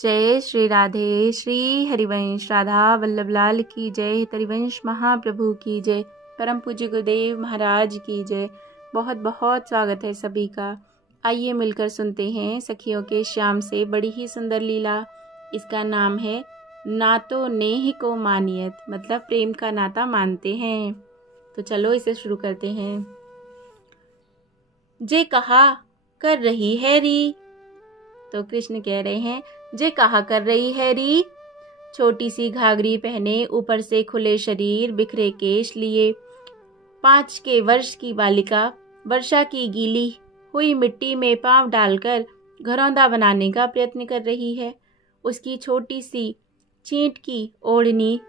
जय श्री राधे। श्री हरिवंश राधा वल्लभ लाल की जय। हरिवंश महाप्रभु की जय। परम पूज्य गुरुदेव महाराज की जय। बहुत बहुत स्वागत है सभी का। आइए मिलकर सुनते हैं सखियों के श्याम से बड़ी ही सुंदर लीला। इसका नाम है नातो नेह को मानियत, मतलब प्रेम का नाता मानते हैं। तो चलो इसे शुरू करते हैं। जे कहा कर रही है री, तो कृष्ण कह रहे हैं जे कहा कर रही है री। छोटी सी घाघरी पहने, ऊपर से खुले शरीर, बिखरे केश लिए, 5 के वर्ष की बालिका वर्षा की गीली हुई मिट्टी में पांव डालकर घरौंदा बनाने का प्रयत्न कर रही है। उसकी छोटी सी चींट की ओढ़नी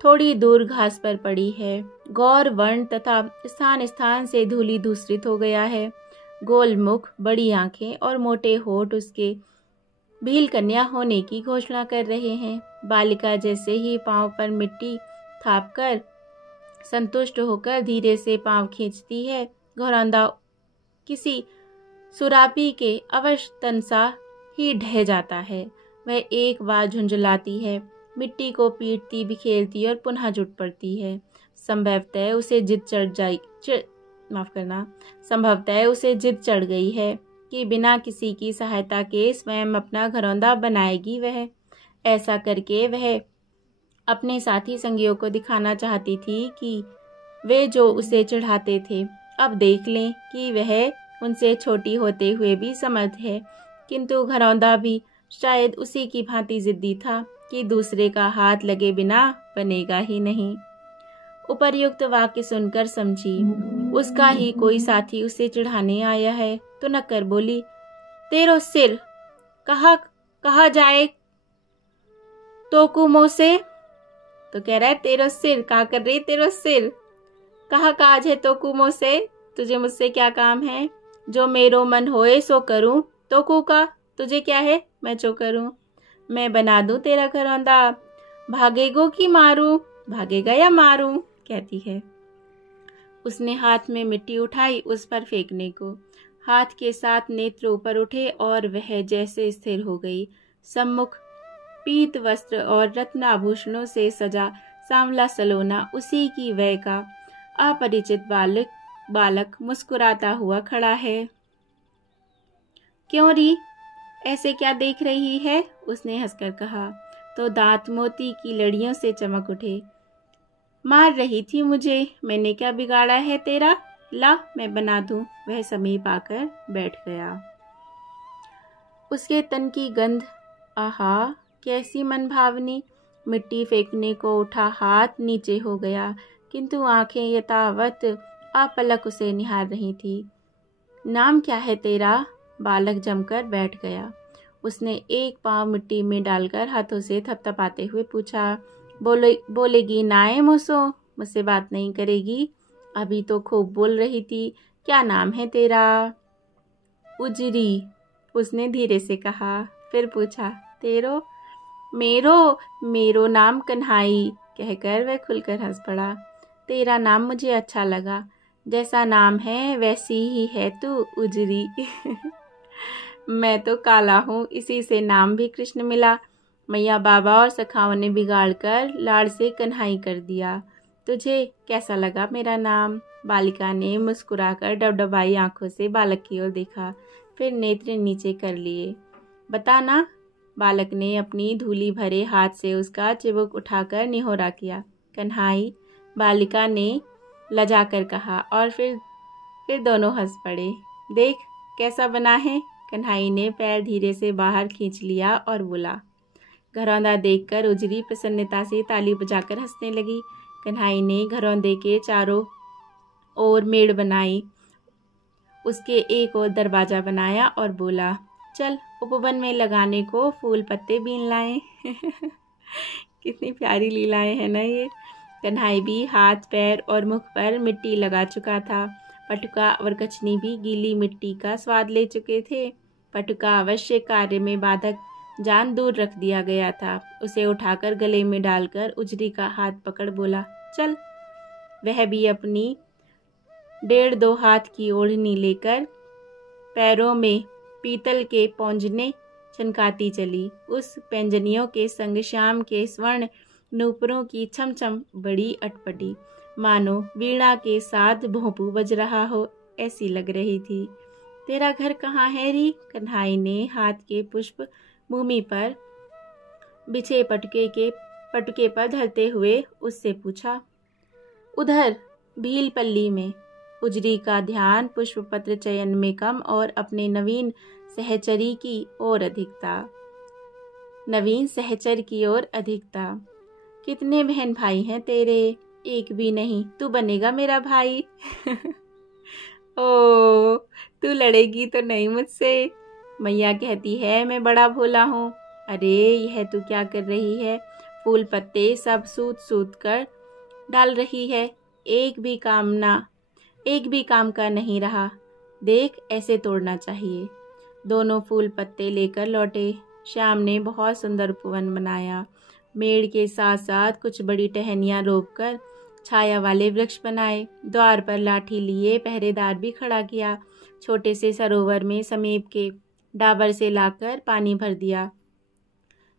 थोड़ी दूर घास पर पड़ी है। गौर वर्ण तथा स्थान स्थान से धूलि धूसरित हो गया है। गोल मुख, बड़ी आंखें और मोटे होठ उसके भील कन्या होने की घोषणा कर रहे हैं। बालिका जैसे ही पांव पर मिट्टी थापकर संतुष्ट होकर धीरे से पांव खींचती है, घरौंदा किसी सुरापी के अवश्य तन सा ही ढह जाता है। वह एक बार झुंझलाती है, मिट्टी को पीटती बिखेरती और पुनः जुट पड़ती है। संभवतः उसे जिद चढ़ गई है कि बिना किसी की सहायता के स्वयं अपना घरौंदा बनाएगी। वह ऐसा करके वह अपने साथी संगियों को दिखाना चाहती थी कि वे जो उसे चढ़ाते थे अब देख लें कि वह उनसे छोटी होते हुए भी समर्थ है। किंतु घरौंदा भी शायद उसी की भांति जिद्दी था कि दूसरे का हाथ लगे बिना बनेगा ही नहीं। उपर्युक्त वाक्य सुनकर समझी उसका ही कोई साथी उसे चढ़ाने आया है, तो नक्कर बोली, तेरो सिर कहा जाए तोकुमो से। तो कह रहा है तेरो सिर कहा कर रही, तेरो सिर कहा काज है तोकुमो से, तुझे मुझसे क्या काम है। जो मेरो मन होए सो करूं, तोकू का तुझे क्या है, मैं जो करूं। मैं बना दूं तेरा घरौंदा, भागेगो कि मारूं, भागेगा या मारूं, कहती है। उसने हाथ में मिट्टी उठाई उस पर फेंकने को। हाथ के साथ नेत्र ऊपर उठे और वह जैसे स्थिर हो गई। सम्मुख पीत वस्त्र और रत्न आभूषणों से सजा सांवला सलोना उसी की वय का अपरिचित बालक मुस्कुराता हुआ खड़ा है। क्यों री, ऐसे क्या देख रही है, उसने हंसकर कहा। तो दांत मोती की लड़ियों से चमक उठे। मार रही थी मुझे, मैंने क्या बिगाड़ा है तेरा, ला मैं बना दूं। वह समीप आकर बैठ गया। उसके तन की गंध, आहा कैसी मनभावनी। मिट्टी फेंकने को उठा हाथ नीचे हो गया, किंतु आंखें यथावत अपलक उसे निहार रही थी। नाम क्या है तेरा, बालक जमकर बैठ गया। उसने एक पांव मिट्टी में डालकर हाथों से थपथपाते हुए पूछा, बोलेगी नाए मोसो, मुझसे बात नहीं करेगी, अभी तो खूब बोल रही थी, क्या नाम है तेरा। उजरी, उसने धीरे से कहा। फिर पूछा, तेरो। मेरो नाम कन्हाई, कहकर वह खुलकर हंस पड़ा। तेरा नाम मुझे अच्छा लगा, जैसा नाम है वैसी ही है तू, उजरी। मैं तो काला हूँ, इसी से नाम भी कृष्ण मिला। मैया बाबा और सखाओं ने बिगाड़ कर लाड़ से कन्हाई कर दिया। तुझे कैसा लगा मेरा नाम। बालिका ने मुस्कुराकर डबडबाई आंखों से बालक की ओर देखा, फिर नेत्र नीचे कर लिए। बता ना। बालक ने अपनी धूली भरे हाथ से उसका चिबुक उठाकर निहोरा किया। कन्हाई, बालिका ने लजाकर कहा, और फिर दोनों हंस पड़े। देख कैसा बना है। कन्हाई ने पैर धीरे से बाहर खींच लिया और बोला। घरौंदा देखकर उजरी प्रसन्नता से ताली बजाकर हंसने लगी। कन्हाई ने घरौंदे के चारों ओर मेड़ बनाई, उसके एक और दरवाजा बनाया और बोला, चल उपवन में लगाने को फूल पत्ते बीन लाएं। कितनी प्यारी लीलाएं हैं ना ये। कन्हाई भी हाथ पैर और मुख पर मिट्टी लगा चुका था। पटुका और कचनी भी गीली मिट्टी का स्वाद ले चुके थे। पटुका अवश्य कार्य में बाधक जान दूर रख दिया गया था। उसे उठाकर गले में डालकर उजरी का हाथ पकड़ बोला, चल। वह भी अपनी 1.5-2 हाथ की ओढ़नी लेकर पैरों में पीतल के पौंजने छनकाती चली। उस पैंजनियों के संग श्याम के स्वर्ण नूपुरों की छमछम बड़ी अटपटी, मानो वीणा के साथ भोंपू बज रहा हो ऐसी लग रही थी। तेरा घर कहाँ है री? कन्हाई ने हाथ के पुष्प भूमि पर बिछे पटके पर धरते हुए उससे पूछा। उधर भीलपल्ली में। उजरी का ध्यान पुष्प पत्र चयन में कम और अपने नवीन सहचरी की ओर अधिक था। कितने बहन भाई हैं तेरे? एक भी नहीं, तू बनेगा मेरा भाई। ओ, तू लड़ेगी तो नहीं मुझसे? मैया कहती है मैं बड़ा भोला हूँ। अरे यह तू क्या कर रही है? फूल पत्ते सब सूत कर डाल रही है। एक भी काम का नहीं रहा। देख, ऐसे तोड़ना चाहिए। दोनों फूल पत्ते लेकर लौटे। श्याम ने बहुत सुंदर उपवन बनाया। मेड़ के साथ साथ कुछ बड़ी टहनियाँ रोपकर छाया वाले वृक्ष बनाए। द्वार पर लाठी लिए पहरेदार भी खड़ा किया। छोटे से सरोवर में समीप के डाबर से लाकर पानी भर दिया।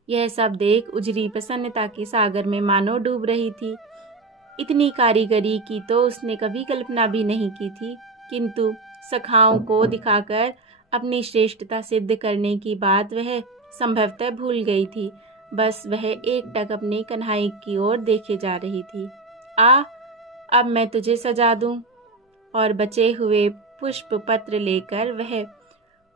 यह सब देख उजरी प्रसन्नता के सागर में मानो डूब रही थी। इतनी कारीगरी की तो उसने कभी कल्पना भी नहीं की थी, किंतु सखाओं को दिखाकर अपनी श्रेष्ठता सिद्ध करने की बात वह संभवतः भूल गई थी। बस वह एकटक अपनी कन्हाई की ओर देखे जा रही थी। अब मैं तुझे सजा दूं। और बचे हुए पुष्प पत्र लेकर वह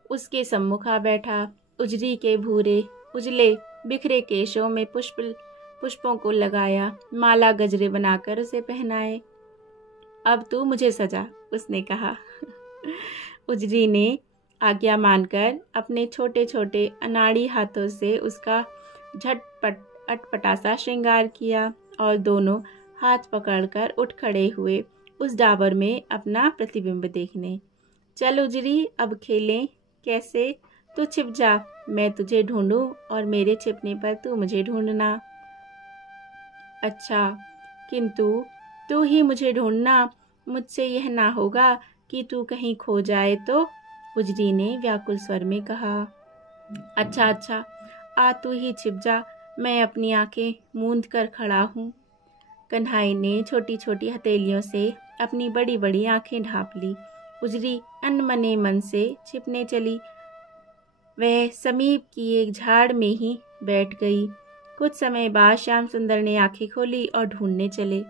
उसके सम्मुख आ बैठा। उजरी के भूरे उजले बिखरे केशों में पुष्पों को लगाया, माला गजरे बनाकर उसे पहनाए। अब तू मुझे सजा, उसने कहा। उजरी ने आज्ञा मानकर अपने छोटे छोटे अनाड़ी हाथों से उसका झटपट अटपटा श्रृंगार किया और दोनों हाथ पकड़कर उठ खड़े हुए उस डाबर में अपना प्रतिबिंब देखने। चल उजरी, अब खेलें। कैसे? तू छिप जा, मैं तुझे ढूंढूं और मेरे छिपने पर तू मुझे ढूंढना। अच्छा, किंतु तू ही मुझे ढूंढना, मुझसे यह ना होगा कि तू कहीं खो जाए तो, उजरी ने व्याकुल स्वर में कहा। अच्छा, आ तू ही छिप जा, मैं अपनी आंखें मूंद कर खड़ा हूँ। कन्हाई ने छोटी छोटी हथेलियों से अपनी बड़ी बड़ी आंखें ढांप ली। उजरी अनमने मन से छिपने चली। वह समीप की एक झाड़ में ही बैठ गई। कुछ समय बाद श्याम सुंदर ने आंखें खोली और ढूंढने चले।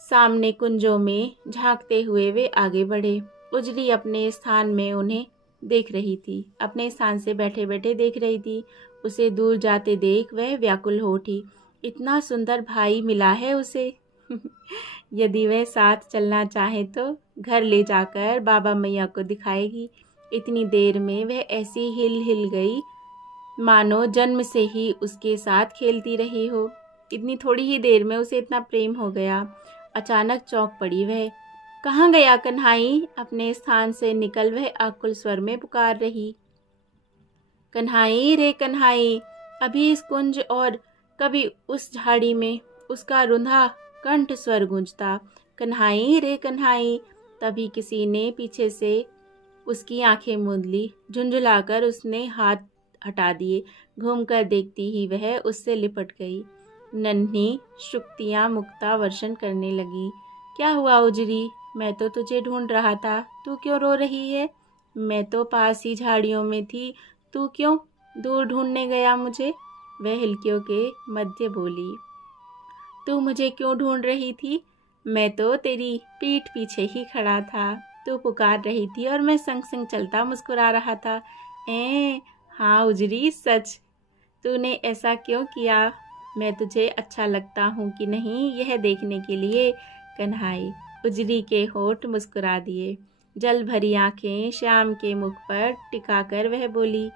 सामने कुंजों में झांकते हुए वे आगे बढ़े। उजरी अपने स्थान में उन्हें देख रही थी, अपने स्थान से बैठे बैठे देख रही थी। उसे दूर जाते देख वह व्याकुल हो उठी। इतना सुंदर भाई मिला है उसे। यदि वह साथ चलना चाहे तो घर ले जाकर बाबा मैया को दिखाएगी। इतनी देर में वह ऐसी हिल गई मानो जन्म से ही उसके साथ खेलती रही हो। इतनी थोड़ी ही देर में उसे इतना प्रेम हो गया। अचानक चौंक पड़ी वह। कहाँ गया कन्हाई? अपने स्थान से निकल वह आकुल स्वर में पुकार रही। कन्हाई रे कन्हाई! अभी इस कुंज और कभी उस झाड़ी में उसका रुंधा कंठ स्वर गूंजता। कन्हाई रे कन्हाई! तभी किसी ने पीछे से उसकी आंखें मूंद ली। झुंझुलाकर उसने हाथ हटा दिए। घूमकर देखती ही वह उससे लिपट गई। नन्ही शुक्तियां मुक्ता वर्षण करने लगी। क्या हुआ उजरी? मैं तो तुझे ढूंढ रहा था, तू क्यों रो रही है? मैं तो पास ही झाड़ियों में थी, तू क्यों दूर ढूंढने गया मुझे? वह हिलकियों के मध्य बोली। तू मुझे क्यों ढूंढ रही थी? मैं तो तेरी पीठ पीछे ही खड़ा था। तू पुकार रही थी और मैं संग संग चलता मुस्कुरा रहा था। हाँ उजरी, सच। तूने ऐसा क्यों किया? मैं तुझे अच्छा लगता हूँ कि नहीं, यह देखने के लिए। कन्हाई उजरी के होठ मुस्कुरा दिए। जल भरी आंखें श्याम के मुख पर टिकाकर वह बोली।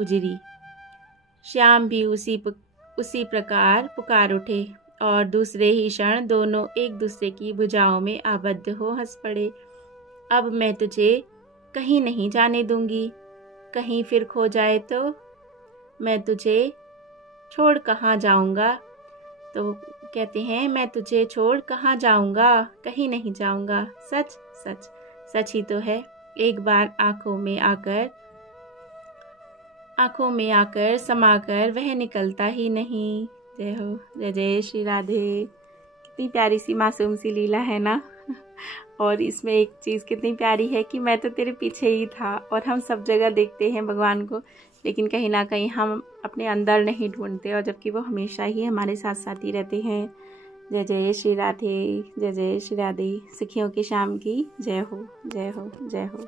उजरी। श्याम भी उसी प्रकार पुकार उठे और दूसरे ही क्षण दोनों एक दूसरे की भुजाओं में आबद्ध हो हंस पड़े। अब मैं तुझे कहीं नहीं जाने दूंगी। कहीं फिर खो जाए तो मैं तुझे छोड़ कहाँ जाऊंगा? तो कहते हैं, मैं तुझे छोड़ कहाँ जाऊंगा, कहीं नहीं जाऊंगा। सच सच सच ही तो है। एक बार आंखों में आकर आँखों में आकर समाकर वह निकलता ही नहीं। जय हो, जय जय श्री राधे। कितनी प्यारी सी मासूम सी लीला है ना। और इसमें एक चीज़ कितनी प्यारी है कि मैं तो तेरे पीछे ही था। और हम सब जगह देखते हैं भगवान को, लेकिन कहीं ना कहीं हम अपने अंदर नहीं ढूंढते, और जबकि वो हमेशा ही हमारे साथ साथ ही रहते हैं। जय जय श्री राधे, जय जय श्री राधे। सखियों की शाम की जय हो, जय हो, जय हो।